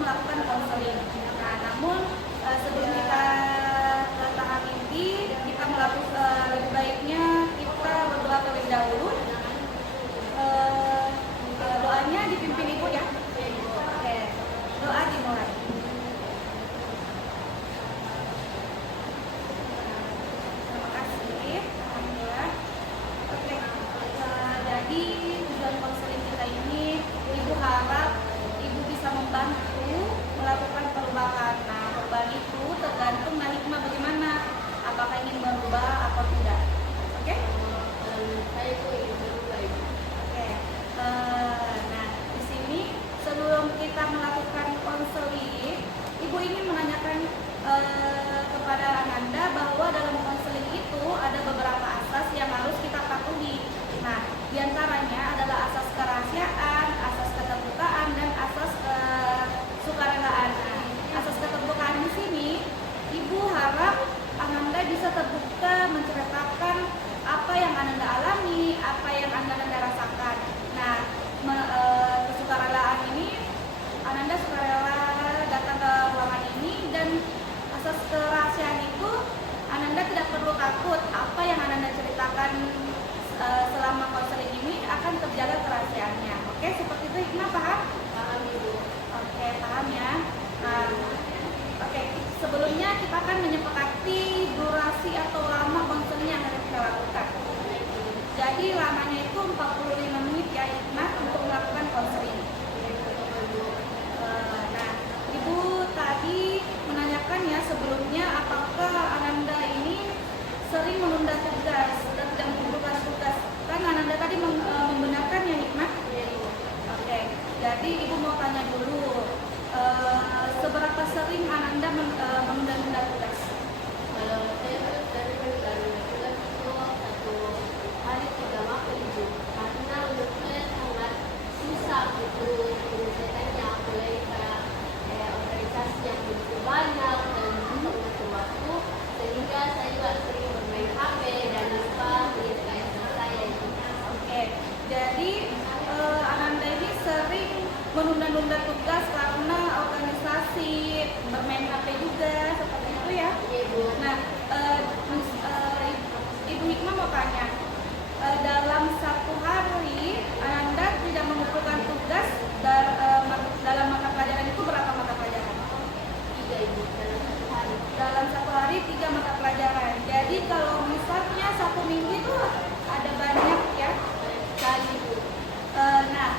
melakukan konseling. Nah, namun sebelum kita ke tahap inti, kita melakukan lebih baiknya kita berdoa terlebih dahulu. Doanya dipimpin ibu ya. Oke, doa dimulai. Terima kasih. Alhamdulillah. Oke, jadi tujuan konseling kita ini, ibu harap ibu bisa membantu melakukan perubahan. Nah, perubahan itu tergantung hikmah bagaimana, apakah ingin berubah atau tidak. Oke? Saya itu ingin berubah. Oke. Nah, di sini sebelum kita melakukan konseling, ibu ingin menanyakan kepada Ananda bahwa dalam konseling itu ada beberapa asas yang harus kita patuhi. Nah, diantaranya adalah asas kerahasiaan, asas keterbukaan, dan asas sukarelaan. Nah, asas keterbukaan di sini, ibu harap Ananda bisa terbuka menceritakan apa yang Ananda alami, apa yang Ananda rasakan. Nah, kesukarelaan ini, Ananda sukarela datang ke ruangan ini, dan asas kerahasiaan itu, Ananda tidak perlu takut apa yang Ananda ceritakan selama konseling ini akan terjaga kerahasiaannya. Oke, seperti itu. Hikmah paham? Paham ibu. Oke, paham ya. Oke, sebelumnya kita akan menyepakati durasi atau lama konseling yang akan kita lakukan. Jadi lamanya itu 45 menit ya Hikmah untuk melakukan konseling. Nah, ibu tadi menanyakan ya sebelumnya apakah Ananda ini sering menunda tugas dan tidak mengumpulkan tugas. Kan Ananda tadi membenarkan ya Hikmah? Oke, jadi ibu mau tanya dulu, seberapa sering Ananda menunda tugas? Kalau saya dari tugas itu 1 hari 3 waktu ibu, karena menurut saya sangat susah gitu menyelesaikannya, mulai kayak organisasi yang begitu banyak dan mengatur waktu, sehingga saya juga sering bermain HP dan lupa mengerjakan saya. Oke, jadi Ananda ini sering menunda-nunda tugas karena organisasi, bermain HP juga, seperti itu ya? Iya bu. Nah, Ibu Hikmah mau tanya, dalam 1 hari Ananda tidak mengumpulkan tugas dalam mata pelajaran itu berapa mata pelajaran? 3 ibu dalam 1 hari. Dalam 1 hari 3 mata pelajaran. Jadi kalau misalnya 1 minggu itu ada banyak ya? Sekali ibu. Nah,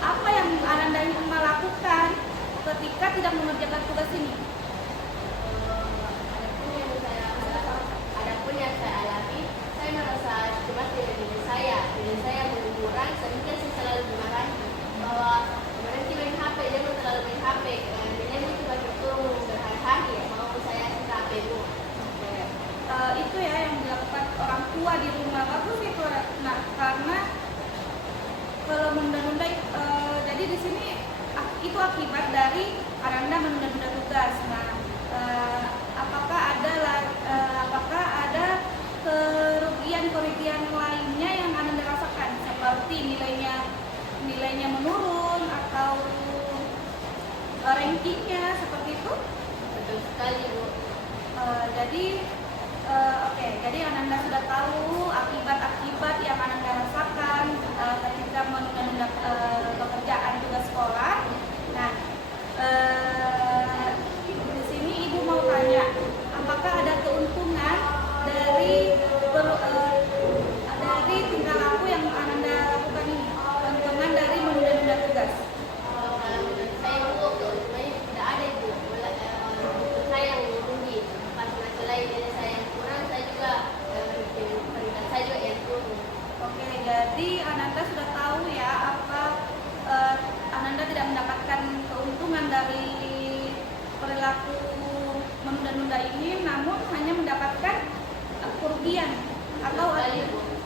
apa yang Ananda Hikmah lakukan ketika tidak mengerjakan tugas ini? Adapun yang saya alami, saya merasa cemas dengan diri saya mengurang, sehingga saya selalu dimarahi bahwa berhenti main HP, jangan terlalu main HP, dan itu betul berhari-hari mau saya sita HP bu. Itu ya yang dilakukan orang tua di rumah, bagus itu. Nah, karena kalau menunda-nunda, jadi di sini itu akibat dari Ananda menunda-nunda tugas. Nah, apakah ada kerugian lainnya yang Ananda rasakan, seperti nilainya menurun atau rankingnya seperti itu? Betul sekali bu. Jadi Ananda sudah tahu akibat-akibat yang Ananda rasakan ketika menunda pekerjaan tugas sekolah. Nah, di sini ibu mau tanya, apakah ada keuntungan dari tingkah laku yang Ananda lakukan ini? Keuntungan dari menunda tugas? Kalau menurut saya bu, keuntungannya tidak ada ibu. Saya yang rugi. Pas selain diri saya yang kurang, saya juga peringkat saya juga yang turun. Oke, jadi Ananda sudah tahu ya apa Ananda tidak mendapatkan keuntungan dari perilaku menunda-nunda ini, namun hanya mendapatkan kerugian atau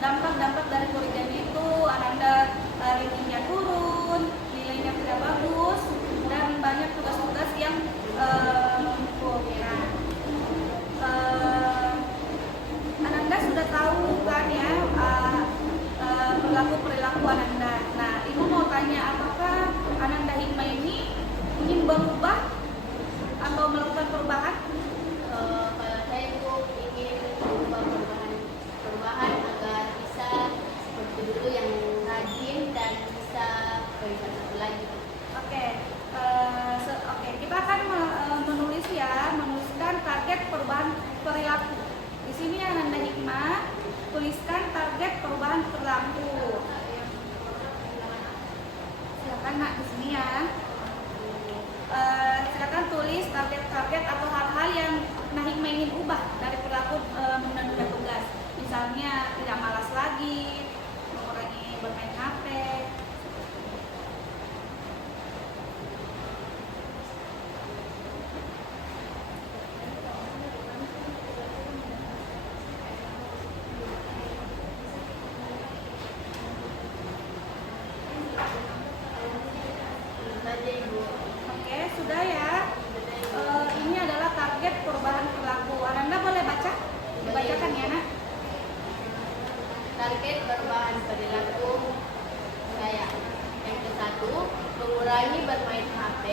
dampak-dampak dari kerugian itu. Ananda rankingnya turun, nilainya tidak bagus, dan banyak tugas-tugas yang menumpuk. Ananda sudah tahu kan ya perilaku Ananda. Nah, ibu mau tanya, apakah Ananda Hikmah ini berubah atau melakukan perubahan? Kalau saya itu ingin mengubah perubahan agar bisa seperti dulu yang rajin dan bisa bersatu lagi. Oke, kita akan menuliskan target perubahan perilaku. Di sini Ananda Hikmah tuliskan target perubahan perilaku. Silakan Nak di sini ya. Silakan tulis target-target atau hal-hal yang Nah Hikmah ingin ubah dari perilaku menunda tugas. Misalnya tidak malas lagi, mengurangi bermain HP. Saja Ibu. Oke, sudah ya. Ini adalah target perubahan perilaku. Ananda boleh baca? Dibacakan ya, Nak. Target perubahan perilaku saya. Yang ke-1, mengurangi bermain HP.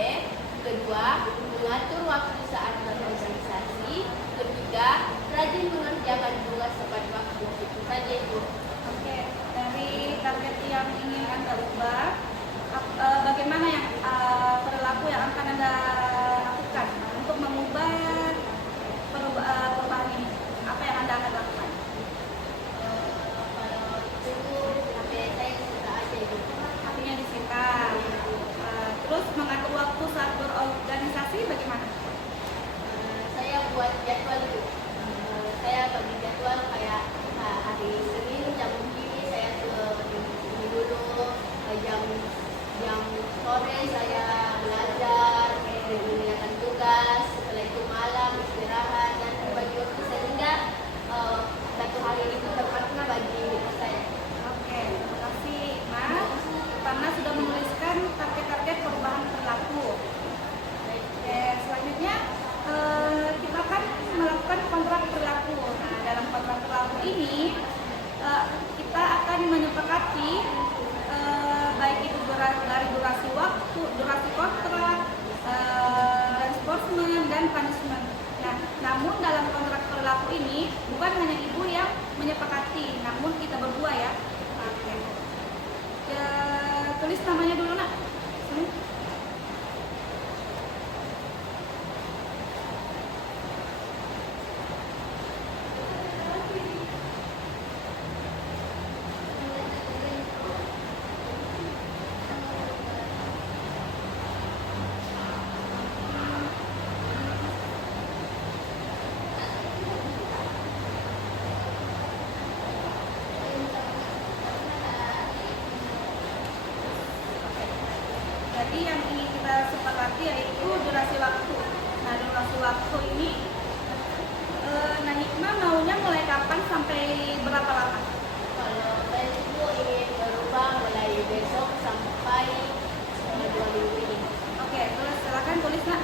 Kedua, mengatur waktu saat berorganisasi. Ketiga, rajin mengerjakan tugas tepat waktu. Itu saja Ibu. Oke, dari target yang ingin Anda ubah, bagaimana yang perilaku yang akan Anda lakukan untuk mengubah perubahan ini? Apa yang Anda akan lakukan? Kalau itu HP saya sudah aja Ibu. Artinya disita. Terus mengatur waktu saat berorganisasi bagaimana? Saya buat jadwal itu. Saya bagi jadwal kayak hari Senin jam begini saya ini dulu, jam sore saya belajar, mengerjakan tugas, setelah itu malam istirahat dan bagi waktu sehingga satu hari itu bermakna bagi hidup saya. Oke, terima kasih Mas. Karena sudah menuliskan target-target perubahan perilaku. Oke, selanjutnya kita akan melakukan kontrak perilaku. Nah, dalam kontrak perilaku ini kita akan menyepakati baik itu dari durasi waktu, durasi kontrak, enforcement dan punishment. Nah, namun dalam kontrak perilaku ini bukan hanya ibu yang menyepakati, namun kita berdua ya. Oke. Ya, tulis namanya dulu Nak. Jadi yang ingin kita sepakati yaitu durasi waktu. Nah, durasi waktu ini Nah Hikmah maunya mulai kapan sampai berapa lama? Kalau saya itu ingin berubah mulai besok sampai 2 minggu ini. Oke, terus silakan tulis Nak.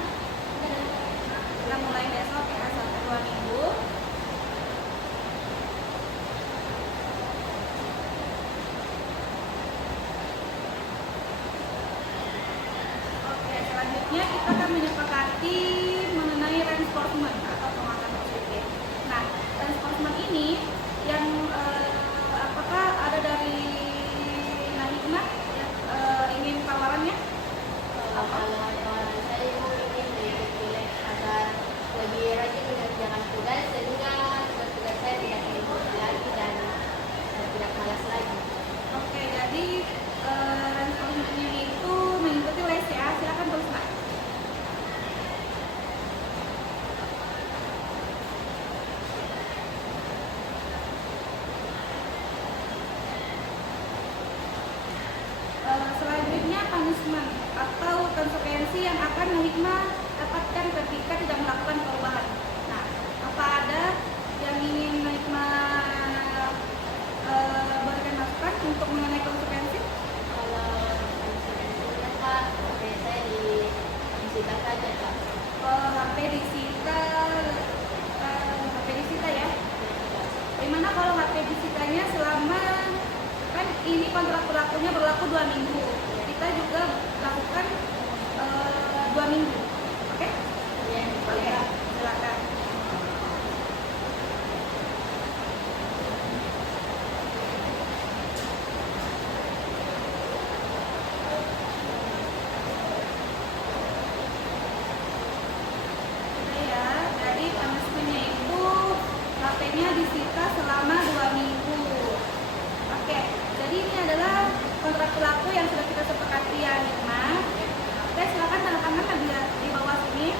Kita mulai besok ya sampai 2 minggu. Oke, selanjutnya kita akan menyepakati mengenai reinforcement atau penguatan positif. Nah, reinforcement ini yang apakah ada dari Nah Hikmah yang ingin tawarannya? Kalau tawaran saya itu ingin pilih agar lebih rajin mengerjakan tugas sehingga tugas saya tidak terlalu lagi dan tidak malas lagi. Oke, jadi reinforcementnya itu mengikuti les ya. Silakan tulis Nak. Selanjutnya punishment atau konsekuensi yang akan Hikmah dapatkan ketika tidak melakukan perubahan. Nah, apa ada yang ingin Hikmah berikan masukan untuk mengenai konsekuensi? Kalau konsekuensinya Pak, saya disita saja Pak. HP disita, HP disita ya. Bagaimana kalau HP disitanya selama kan ini kontrak berlakunya berlaku 2 minggu. Kita juga lakukan 2 minggu. Oke, silakan. Oke ya, jadi punishment-nya itu HP-nya disita selama 2 minggu. Oke, jadi ini adalah kontrak pelaku yang sudah kita sepakati ya, Nikma. Oke, silakan tanda tangan di bawah sini.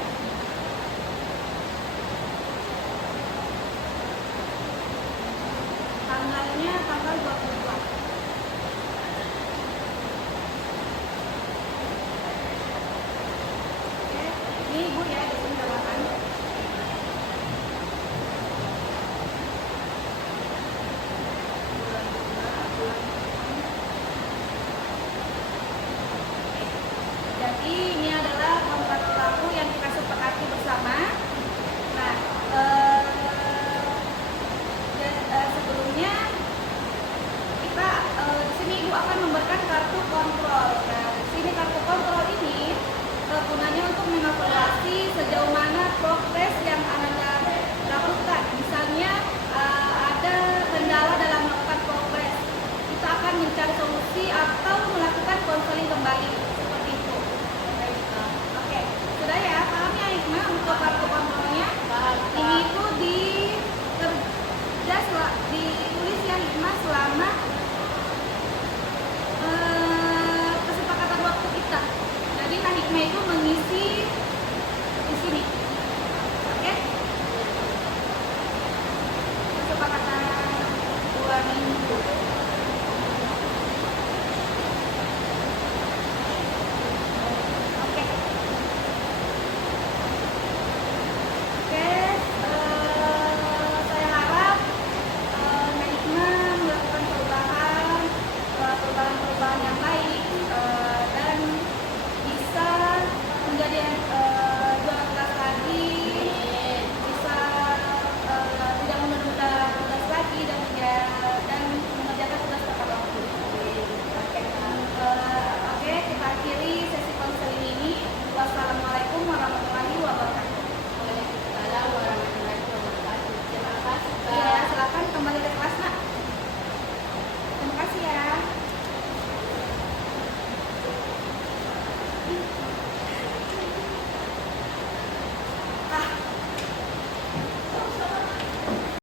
Tanggalnya tanggal 22. Oke, ini Ibu ya, di sini bawakan. Jadi ini adalah kontrak pelaku yang kita sepakati bersama. Nah, sebelumnya kita di sini Ibu akan memberikan kartu kontrol. Nah, di sini kartu kontrol ini gunanya untuk mengevaluasi sejauh mana progres yang Anda lakukan. Misalnya ada kendala dalam melakukan progres, kita akan mencari solusi atau melakukan konseling kembali seperti itu. Oke, sudah ya, paham ya Hikmah untuk kartu kontrolnya? Ini itu ditulis ya Hikmah selama kesepakatan waktu kita. Jadi Kak Hikmah itu mengisi di sini. Oke? Kesepakatan 2 minggu. Oke. Oke, saya harap Kak Hikmah melakukan perubahan yang baik dan bisa menjadi